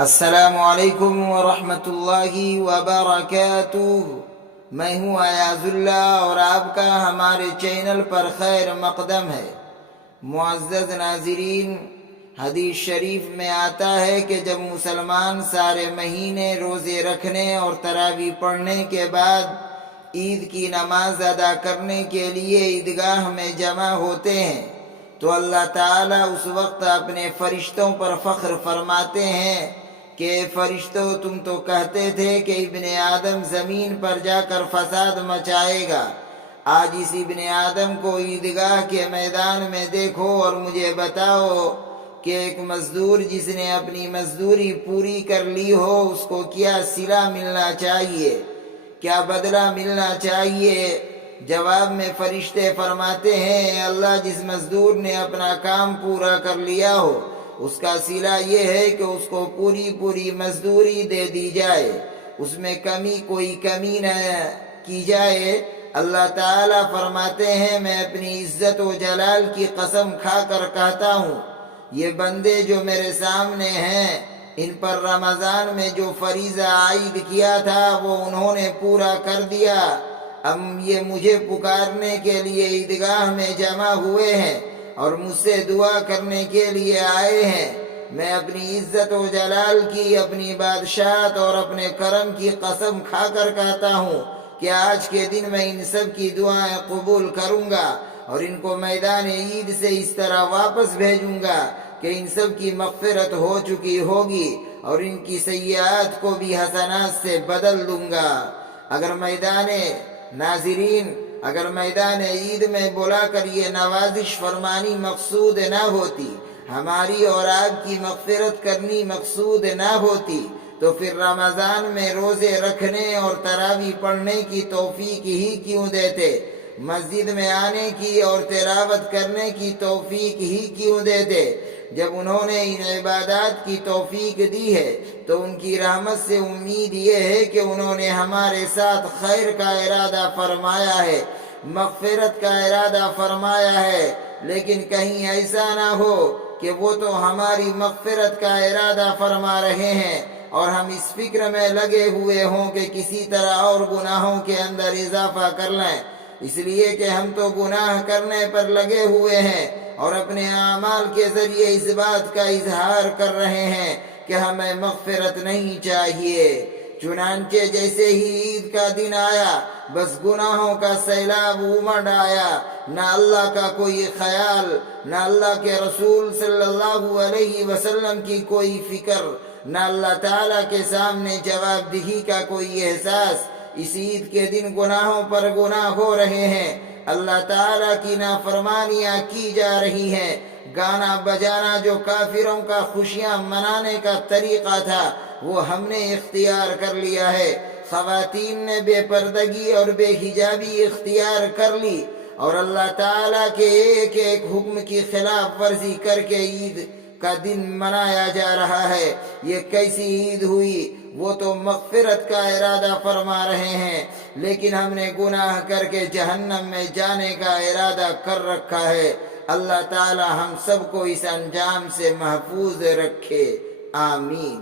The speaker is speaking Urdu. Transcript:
السلام علیکم ورحمۃ اللہ وبرکاتہ۔ میں ہوں ایاز اللہ اور آپ کا ہمارے چینل پر خیر مقدم ہے۔ معزز ناظرین، حدیث شریف میں آتا ہے کہ جب مسلمان سارے مہینے روزے رکھنے اور تراویح پڑھنے کے بعد عید کی نماز ادا کرنے کے لیے عیدگاہ میں جمع ہوتے ہیں تو اللہ تعالیٰ اس وقت اپنے فرشتوں پر فخر فرماتے ہیں کہ فرشتوں، تم تو کہتے تھے کہ ابن آدم زمین پر جا کر فساد مچائے گا، آج اس ابن آدم کو عیدگاہ کے میدان میں دیکھو اور مجھے بتاؤ کہ ایک مزدور جس نے اپنی مزدوری پوری کر لی ہو اس کو کیا صلہ ملنا چاہیے، کیا بدلہ ملنا چاہیے؟ جواب میں فرشتے فرماتے ہیں، اے اللہ، جس مزدور نے اپنا کام پورا کر لیا ہو اس کا صلہ یہ ہے کہ اس کو پوری مزدوری دے دی جائے، اس میں کوئی کمی نہ کی جائے۔ اللہ تعالیٰ فرماتے ہیں، میں اپنی عزت و جلال کی قسم کھا کر کہتا ہوں، یہ بندے جو میرے سامنے ہیں، ان پر رمضان میں جو فریضہ عائد کیا تھا وہ انہوں نے پورا کر دیا۔ اب یہ مجھے پکارنے کے لیے عیدگاہ میں جمع ہوئے ہیں اور مجھ سے دعا کرنے کے لیے آئے ہیں۔ میں اپنی عزت و جلال کی، اپنی بادشاہت اور اپنے کرم کی قسم کھا کر کہتا ہوں کہ آج کے دن میں ان سب کی دعائیں قبول کروں گا اور ان کو میدان عید سے اس طرح واپس بھیجوں گا کہ ان سب کی مغفرت ہو چکی ہوگی اور ان کی سیئات کو بھی حسنات سے بدل دوں گا۔ اگر میدان عید میں بلا کر یہ نوازش فرمانی مقصود نہ ہوتی، ہماری اور آپ کی مغفرت کرنی مقصود نہ ہوتی، تو پھر رمضان میں روزے رکھنے اور تراویح پڑھنے کی توفیق ہی کیوں دیتے؟ مسجد میں آنے کی اور تلاوت کرنے کی توفیق ہی کیوں دیتے؟ جب انہوں نے ان عبادات کی توفیق دی ہے تو ان کی رحمت سے امید یہ ہے کہ انہوں نے ہمارے ساتھ خیر کا ارادہ فرمایا ہے، مغفرت کا ارادہ فرمایا ہے، لیکن کہیں ایسا نہ ہو کہ وہ تو ہماری مغفرت کا ارادہ فرما رہے ہیں اور ہم اس فکر میں لگے ہوئے ہوں کہ کسی طرح اور گناہوں کے اندر اضافہ کر لیں، اس لیے کہ ہم تو گناہ کرنے پر لگے ہوئے ہیں اور اپنے اعمال کے ذریعے اس بات کا اظہار کر رہے ہیں کہ ہمیں مغفرت نہیں چاہیے۔ چنانچہ جیسے ہی عید کا دن آیا بس گناہوں کا سیلاب امڑ آیا، نہ اللہ کا کوئی خیال، نہ اللہ کے رسول صلی اللہ علیہ وسلم کی کوئی فکر، نہ اللہ تعالیٰ کے سامنے جواب دہی کا کوئی احساس۔ اس عید کے دن گناہوں پر گناہ ہو رہے ہیں، اللہ تعالیٰ کی نافرمانیاں کی جا رہی ہیں، گانا بجانا جو کافروں کا خوشیاں منانے کا طریقہ تھا وہ ہم نے اختیار کر لیا ہے، خواتین نے بے پردگی اور بے حجابی اختیار کر لی اور اللہ تعالیٰ کے ایک ایک حکم کی خلاف ورزی کر کے عید کا دن منایا جا رہا ہے۔ یہ کیسی عید ہوئی؟ وہ تو مغفرت کا ارادہ فرما رہے ہیں لیکن ہم نے گناہ کر کے جہنم میں جانے کا ارادہ کر رکھا ہے۔ اللہ تعالی ہم سب کو اس انجام سے محفوظ رکھے، آمین۔